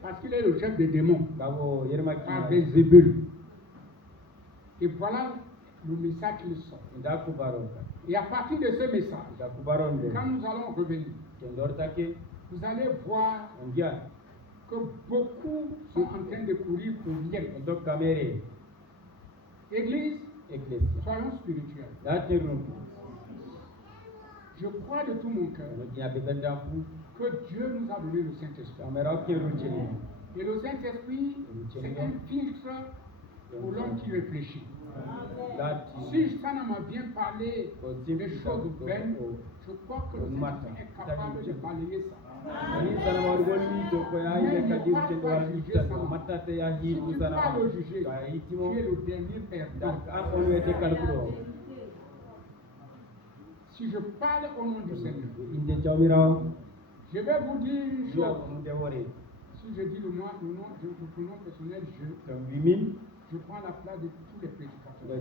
parce qu'il est le chef des démons par Bézébul. Et voilà le message qu'il sort. Et à partir de ce message, quand nous allons revenir, vous allez voir que beaucoup sont en train de courir pour rien. Église, soyons spirituels. Je crois de tout mon cœur que Dieu nous a donné le Saint-Esprit. Et le Saint-Esprit, c'est un filtre pour l'homme qui réfléchit. Si ça m'a bien parlé des choses vaines, je crois que le Saint-Esprit est capable de balayer ça. Mais il ne va pas juger ça. Si tu ne vas pas le juger, tu es le dernier perdant. Si je parle au nom du Seigneur, je vais vous dire une chose. Si je dis le nom personnel, je prends la place de tous les prédicateurs. Les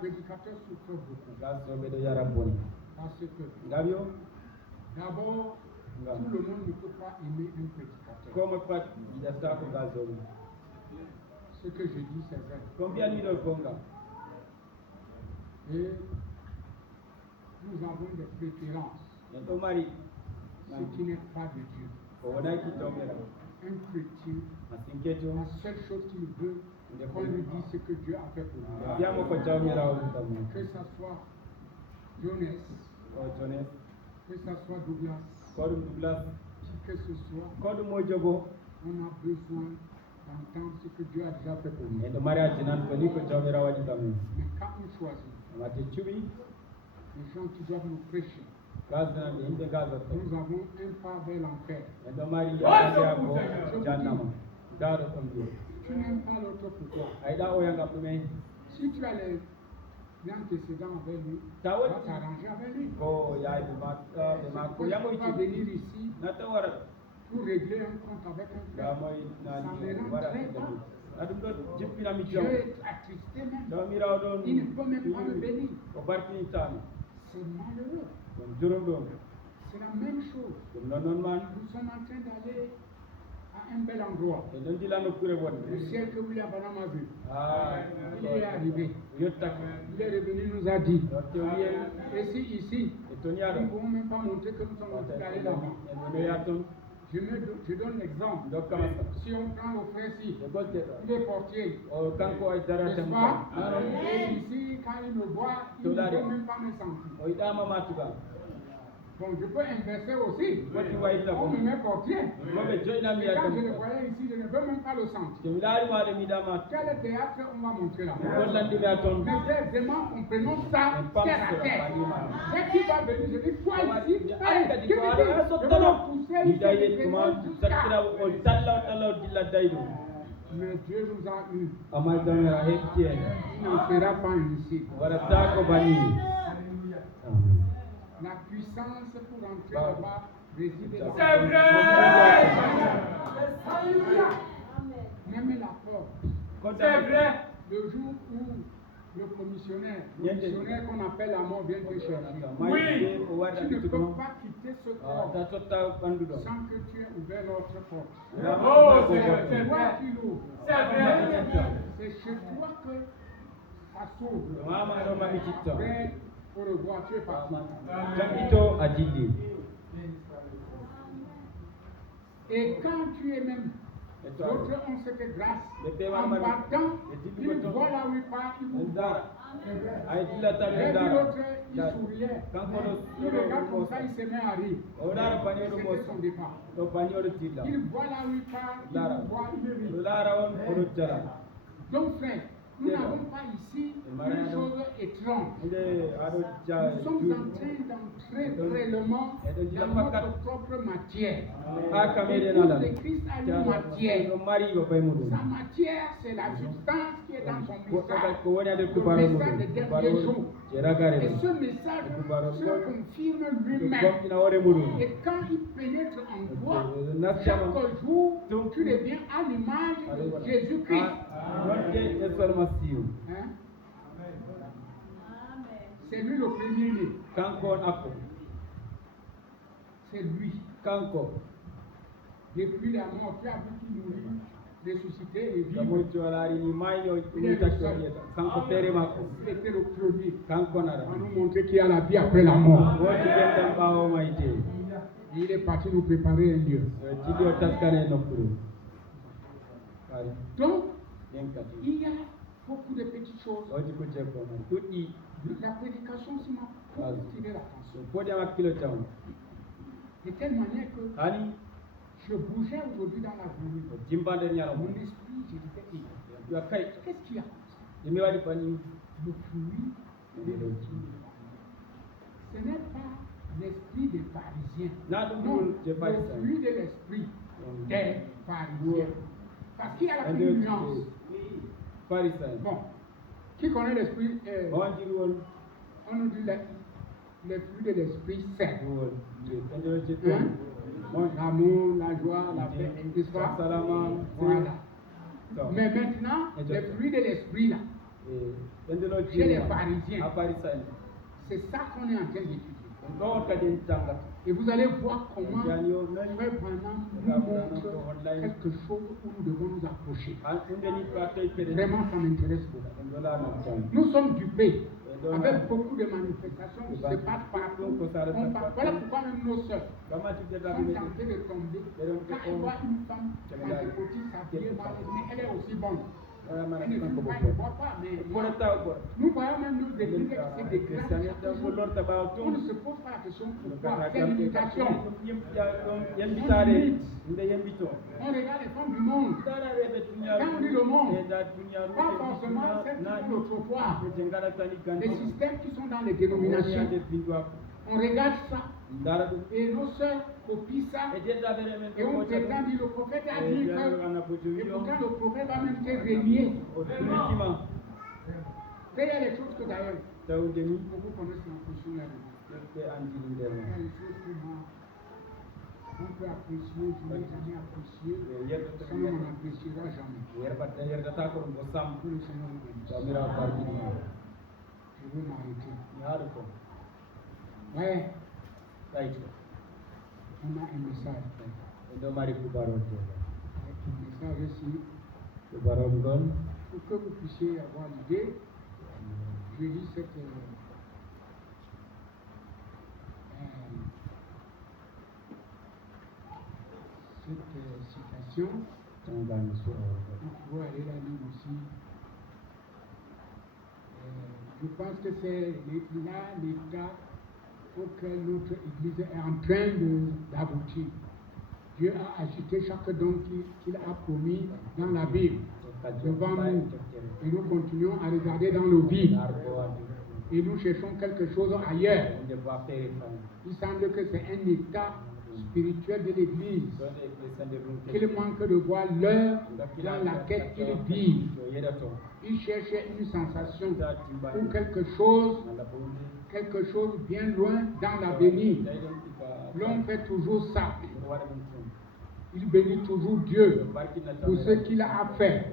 prédicateurs souffrent beaucoup. Parce que, d'abord, tout le monde ne peut pas aimer un prédicateur. Ce que je dis, c'est vrai. Et nous avons des préférences. Ce qui n'est pas de Dieu. Un chrétien, la seule chose qu'il veut, qu'on lui dise ce que Dieu a fait pour lui. Que ça soit Jonas, que ça soit Douglas, qui que ce soit, on a besoin d'entendre ce que Dieu a déjà fait pour nous. Mais quand on choisit, les gens qui doivent nous prêcher, nous avons un pas vers l'enfer. Tu n'aimes pas l'autre pourquoi? Si tu as l'antécédent avec lui, Ta on va wacce s'arranger avec lui. ko ya yi ma ko Je ya ne mo peux pas ci venir ici na ta wara pour régler un compte avec un ga frère. moy na Ça me ni rend wara très da mal. adum do jippina mi Dieu jom est attristé même. do mi raw don Il ne peut même pas me bénir. ko barki tami C'est malheureux. don jurum don C'est la même chose. dum non non man Nous sommes en train d'aller à un bel endroit. e don dilano kure won Le ciel que William Branham a vu. ah Il est arrivé. yotta Il est revenu, nous a dit. do te wiye Et si ici, e ton ils yaro ne pourront même pas montrer que nous sommes en train d'aller là-bas. e ya ton Je donne l'exemple. do kama Si on prend le frère ici, e golte il est portier. o kanko ay dara N'est-ce tam pas? nanon Et ici, quand il me voit, il ne peut même pas me sentir. o idama matuga Bon, je peux inverser aussi. wati wayta On ko me met portier. gobe joina mi Mais ya quand tam je le voyais ici, je ne veux même pas le sentir. ke milari ma de mi dama Quel théâtre on va montrer là? gollandi mi aton Mais vraiment, comprenons ça terre à terre. Dès qu'il va venir, je dis, toi ici, ay allez, kadi je ko vais ala le sottano pousser mi ici, dayen je kuma vais jusqu'à- sattira o talla dilla daydo Mais Dieu nous a eu. amma damera hettien Il n'en fera pas ici. warata ko bani La puissance pour entrer là-bas réside dans C'est Alléluia. Même la porte. Le jour où le commissionnaire qu'on appelle la mort vient te chercher, oui o tu warta ne peux tuko pas quitter ce corps ta sotta bandudo sans que tu aies ouvert l'autre porte. oh C'est toi qui l'ouvres. C'est chez toi que ça s'ouvre. mama do mami citta Mais au revoir, tu es parti. jambito adidi Et quand tu es même, d'autres ont cette grâce. En partant, il voit là où il part, il vous voit. ay dilla J'ai tabe vu dara l'autre, il souriait. kanko Il do regarde comme ça, il se met à rire. o dara pani do C'était moso son départ. do pani o tilla Il voit là où il part, il dara vous voit, il rit. do dara on o jara Donc frère, nous n'avons pas ici une chose étrange. inde ado ja Nous sommes en train d'entrer réellement dans notre propre matière. kamere L'épouse nala de Christ a une matière. do mari go bay mudu Sa matière, c'est la substance qui est dans son message. ko woni ade Le kubaro message des mudu derniers jours. jeragare Et ce message se confirme lui-même. gomtina ore mudu Et quand il pénètre en toi, Nasama. chaque jour, tu deviens à l'image de Jésus-Christ. wonke e salmasiu Hein? C'est lui le premier-né. kanko on akko C'est lui. kanko Depuis la mort, tu as vu qu'il mourit, ressuscité et gamo vivre. jolari ni mayo ni takko kanko tere makko Il était le premier. kanko nara On nous montrer qu'il y a la vie après la mort. woti gendam bawo mayte Et il est parti nous préparer un lieu. jidio taskane nokkuru kay Donc, yenkati il y a beaucoup de petites choses. woti ko jebbo man tuddi La prédication, ça m'a beaucoup tiré l'attention. fodi am hakkilo taw De telle manière que hani je bougeais aujourd'hui dans la journée. jimbande nyalo Mon esprit, je disais, eh, yo kay qu'est-ce qu'il y a? demi wadi bani Le fruit de l'esprit. Ce n'est pas l'esprit des pharisiens. na dum Non, dul je le parisan fruit de l'esprit des pharisiens. Parce qu'il y a la ande petite nuance. parisan Bon, qui connaît l'esprit on jiri won on nous dit les fruits de l'esprit, c'est won je ande je to hein? mon L'amour, la joie, la paix, n'est-ce pas? salama Voilà. to Mais maintenant, les fruits de l'esprit, là, ande lo chez les jiri pharisiens, a parisan c'est ça qu'on est en train d'étudier. on do kadin tanga Et vous allez voir comment yani yo Frère nan Branham nous montre quelque chose où nous devons nous approcher. an inde ni ko atay pede Vraiment, ça m'intéresse beaucoup. on do la na tan Nous sommes dupés avec beaucoup de manifestations qui se passent partout. Voilà pourquoi même nos sœurs kama tu de sont la tentées de tomber. Quand elles voient une femme pentecôtiste s'habiller mal, mais elle est aussi bonne. Elle ne fume pas, elle ne boit pas, mais ko ta ko nous voyons même nos églises que c'est des grands Christian da chaque ko jour. lor ta ba On ne to se pose pas la question pourquoi. C'est l'imitation. yembitare nde yembito On regarde les femmes du monde. dara rebe tunya Quand on dit le monde, e da tunya pas forcément celles qui sont autrefois. ko jengala tani kan Les systèmes qui sont dans les dénominations. de bindwa On regarde ça dara dum et nos sœurs copient ça. e de da bere men Et on prétend dire le prophète a dit que. Et pourtant le prophète va même te régner. o ultima Il y a des choses que d'ailleurs, taw demi Beaucoup connaissent l'impression là-dedans. te andi Il y a ndero des choses que moi, on peut apprécier, je n'ai jamais apprécié, ça ne m'en appréciera jamais. yerda ko bo sam Que le Seigneur vous bénisse. damira barki Je veux m'arrêter. yaadu ko Ouais, taito on a un message. endo mari kubarol to Un message ici. kubarol gon Pour que vous puissiez avoir l'idée, je lis cette citation. tangani so Vous pouvez aller la lire aussi. Je pense que c'est là l'état auquel notre Église est en train d'aboutir. Dieu a agité chaque don qu'il a promis dans la Bible devant nous. Et nous continuons à regarder dans nos Bibles. Et nous cherchons quelque chose ailleurs. Il semble que c'est un état spirituel de l'Église qu'il manque de voir l'heure dans laquelle ils vivent. Ils cherchent une sensation ou quelque chose bien loin dans l'avenir. L'homme fait toujours ça. Il bénit toujours Dieu pour ce qu'il a fait.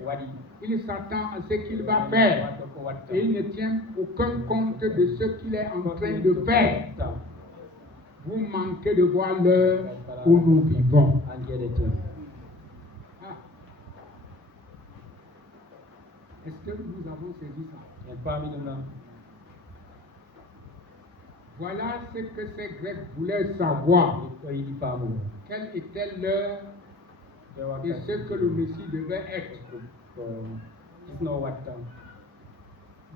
Il s'attend à ce qu'il va faire. Et il ne tient aucun compte de ce qu'il est en train de faire. Vous manquez de voir l'heure où nous vivons. Ah. Est-ce que nous avons saisi ça? Voilà ce que ces Grecs voulaient savoir. Quelle était l'heure et ce que le Messie devait être.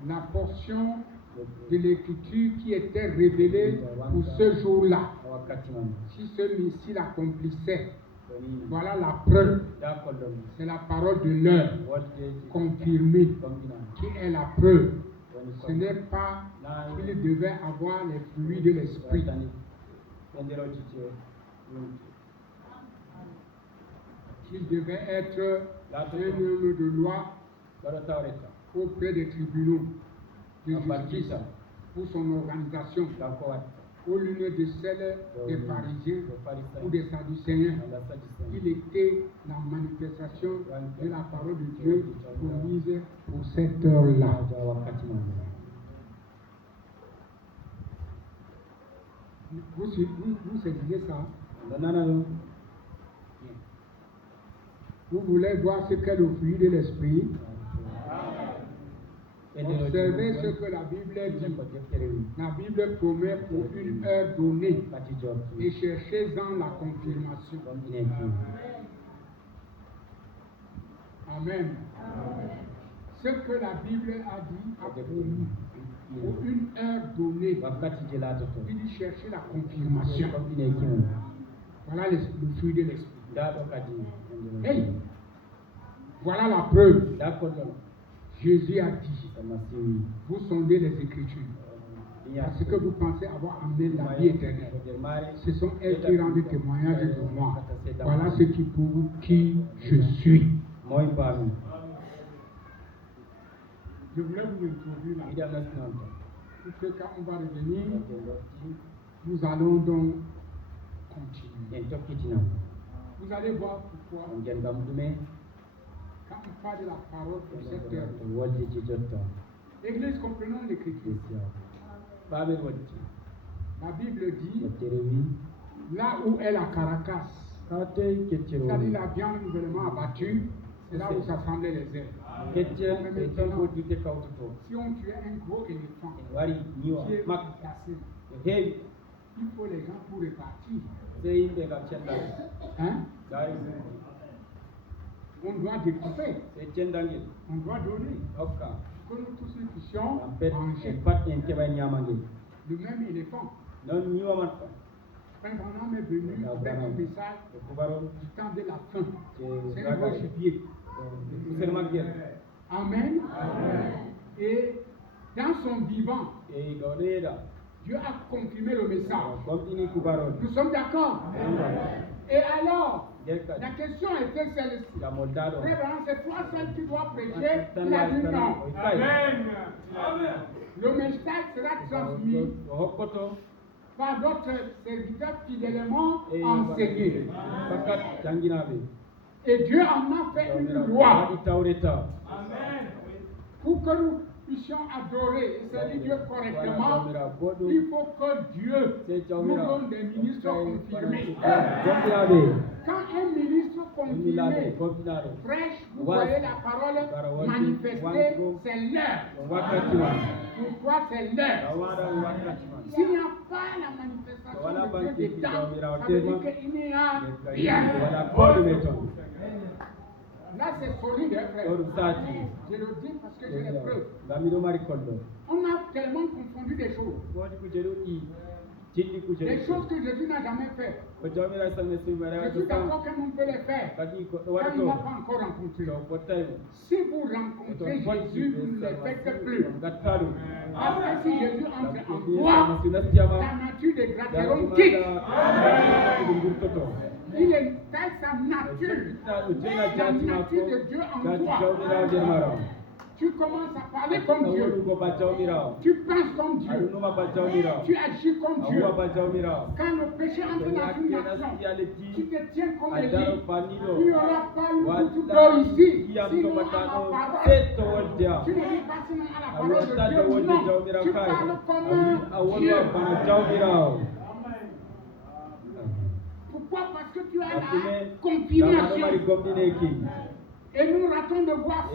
La portion de l'écriture qui était révélée pour ce jour-là. Si ce Messie l'accomplissait, voilà la preuve. C'est la parole de l'heure confirmée qui est la preuve. Ce n'est pas qu'il devait avoir les fruits de l'esprit. Qu'il devait être un homme de loi auprès des tribunaux de justice pour son organisation, au lieu de celle des pharisiens ou des sadducéens. Il était la manifestation de la parole de Dieu promise pour cette heure-là. Vous saisissez ça? Vous voulez voir ce qu'est le fruit de l'esprit? Observez ce que la Bible dit. La Bible promet pour une heure donnée et cherchez-en la confirmation. Amen. Ce que la Bible a dit a promis pour une heure donnée. Il dit chercher la confirmation. Voilà le fruit de l'esprit. Hey, voilà la preuve. Jésus a dit, vous sondez les Écritures, parce que vous pensez avoir amené la vie éternelle. Ce sont elles qui rendent témoignage de moi. Voilà ce qui prouve qui je suis. Je voulais vous introduire là. Puisque quand on va revenir, nous allons donc continuer. Vous allez voir pourquoi. Quand on parle de la parole pour cette heure, l'Église comprenons l'Écriture. La Bible dit, là où est la carcasse, c'est-à-dire la viande nouvellement abattue, c'est là où s'assemblaient les ailes. Si on tuait un gros éléphant qui est cassé, il faut les gens pour répartir. Hein? On doit découper. On doit donner. Que nous tous nous puissions manger le même éléphant. Quand on est venu avec un message du temps de la fin, c'est un gros gibier. Amen. Et dans son vivant, Dieu a confirmé le message. Nous sommes d'accord. Et alors, la question était celle-ci. C'est toi celle qui doit prêcher. Il a dit non. Amen. Le message sera transmis par d'autres serviteurs fidèlement enseignés. Et Dieu en a fait une loi. Pour que nous puissions adorer et servir Dieu correctement, il faut que Dieu nous donne des ministres confirmés. Quand un ministre confirmé prêche, vous voyez la parole manifestée, c'est l'heure. Pourquoi c'est l'heure? S'il n'y a pas la manifestation de Dieu dedans, ça veut dire qu'il n'y a rien. Là, c'est solide, hein, frère. Je le dis parce que j'ai les preuves. On a tellement confondu des choses. Des choses que Jésus n'a jamais faites. Je suis d'accord que l'on peut les faire quand il ne m'a pas encore rencontré. Si vous rencontrez Jésus, vous ne les faites plus. Parce que si Jésus entre en toi, ta nature de gratteron quitte. Il est dans sa nature, la nature de Dieu en toi. Tu commences à parler comme Dieu. Tu penses comme Dieu. Tu agis comme Dieu. Quand le péché entre dans une nation, tu te tiens comme Élie. Il n'y aura pas une goutte d'eau ici. Sinon à la parole. Tu ne dis pas sinon à la parole de Dieu. Non. Tu parles comme Dieu. Pourquoi? Parce que tu as la confirmation. Et nous ratons de voir ça.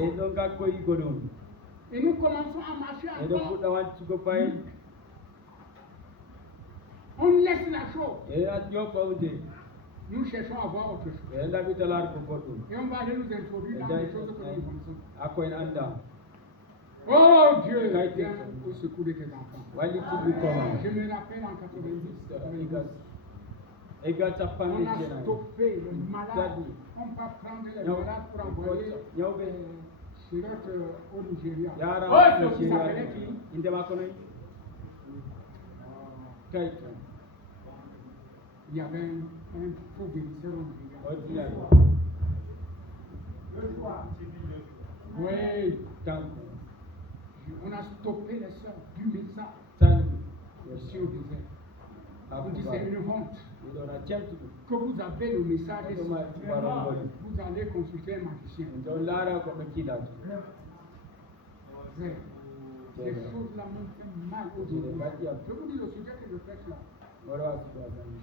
Et nous commençons à marcher encore. On laisse la chose. Nous cherchons à voir autre chose. Et on va aller nous introduire dans les choses que nous connaissons. Oh Dieu, viens au secours de tes enfants. Je me rappelle en 90. On a stoppé le malade. On va prendre les malades pour envoyer Chirot au Nigeria. Il y avait un faux bénisseur au Nigeria. Oui, on a stoppé les soeurs du message ici au désert. On dit c'est une honte que vous avez le message ici. Vous allez consulter un magicien. Ces choses-là m'ont fait mal aujourd'hui. Je vous dis le sujet que je prêche là.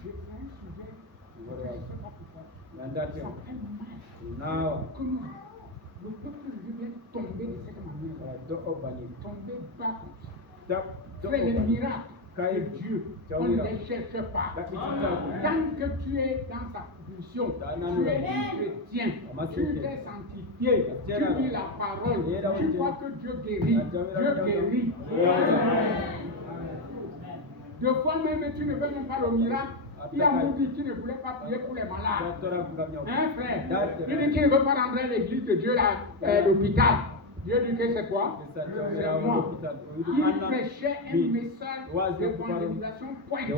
J'ai fait un sujet, je ne sais pas pourquoi. Ça fait mal. Que nous, le peuple vient tomber de cette manière. Tomber bas comme ça. Faire les miracles. Et Dieu, on ne les cherche pas. Tant que tu es dans sa position, tu es un chrétien, tu t'es sanctifié, tu lis la parole, tu vois que Dieu guérit. Dieu guérit. Deux fois même, tu ne veux même pas le miracle. Il a dit qu'il ne voulait pas prier pour les malades. Hein, frère? Il dit qu'il ne veut pas rentrer à l'église de Dieu, l'hôpital. Dieu dit que c'est quoi? C'est moi. Il prêchait un message de évangélisation pointu.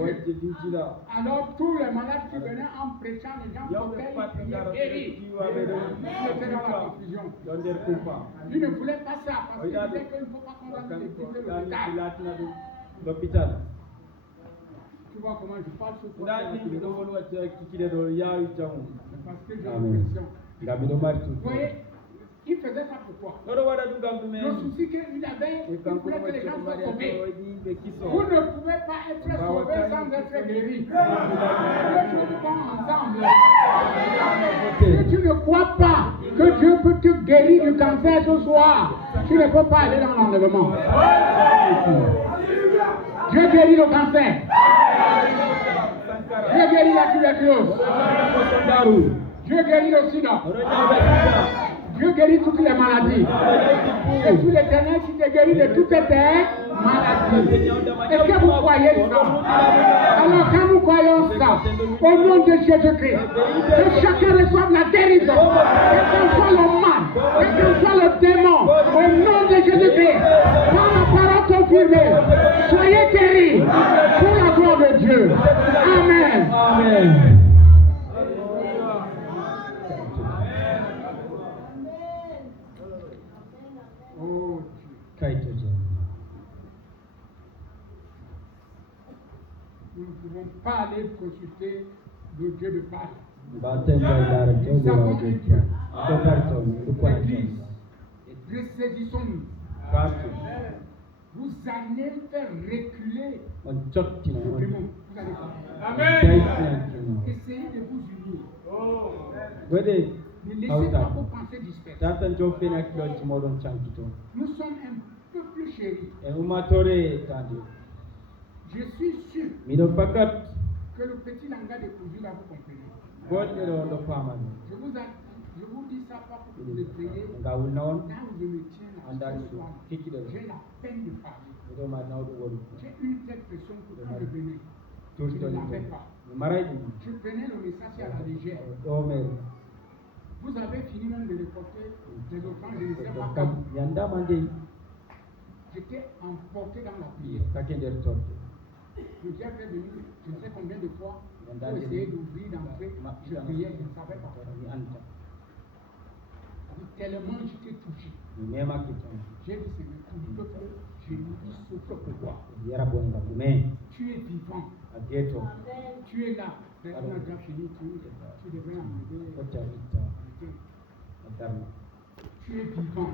Alors tous les malades qui venaient en prêchant, les gens sortaient, ils priaient guéris. Ils étaient dans la confusion. Il ne voulait pas ça parce qu'il disait qu'il ne faut pas qu'on rentre l'hôpital. Tu vois comment je parle sur toi? Parce que j'ai l'impression. Vous voyez? Il faisait ça pourquoi? Le souci qu'il avait, il voulait que les gens soient sauvés. Vous ne pouvez pas être sauvé sans être guéri. Les choses vont ensemble. Si tu ne crois pas que Dieu peut te guérir du cancer ce soir, tu ne peux pas aller dans l'enlèvement. Dieu guérit le cancer. Dieu guérit la tuberculose. Dieu guérit le sida. Dieu guérit toutes les maladies. Et sur l'Éternel, tu te guéris de toutes tes maladies. Est-ce que vous croyez ça? Alors quand nous croyons ça, au nom de Jésus-Christ, que chacun reçoive la guérison, que soit le mal, que soit le démon, au nom de Jésus-Christ, par la parole confirmée, soyez guéris pour la gloire de Dieu. Amen. Amen. pouvons pas aller consulter le Dieu de Pâques. Nous avons un Dieu. L'église, ressaisissons-nous. Vous allez faire reculer le démon. Vous allez faire. Amen. Essayez de vous unir. Wede Ne laissez pas vos pensées disperser. tatan jofena kilo timodon chankito Nous sommes un peuple chéri. e umatore tandi Je suis sûr mido fakat que le petit langage de cousu là vous comprenez. godde do pamani Je vous dis ça pas pour vous effrayer. ngawul nawon Là où je me tiens là, andal ce soir, kikide j'ai la peine de parler. mido ma nawdo wolu J'ai une telle pression que quand je venais, je tosto ne ni l'avais pas. maraji Je prenais le message à la légère. o me Vous avez fini même de reporter les offrandes, je ne sais pas kam quand. yanda mande J'étais emporté dans la prière. kakende torto Le diable est venu, je ne sais combien de fois, Yanda pour de- essayer d'ouvrir, d'entrer. Je priais, je ne savais pas. ni anta Tellement j'étais touché. ni mema kitan J'ai dit, Seigneur, ton peuple, je lui dis souffre pour toi. yara bonda me Tu es vivant. ageto Tu es là. Mais on a déjà fini, tu devrais enlever. ko tabita arrêter. adarma Tu es vivant.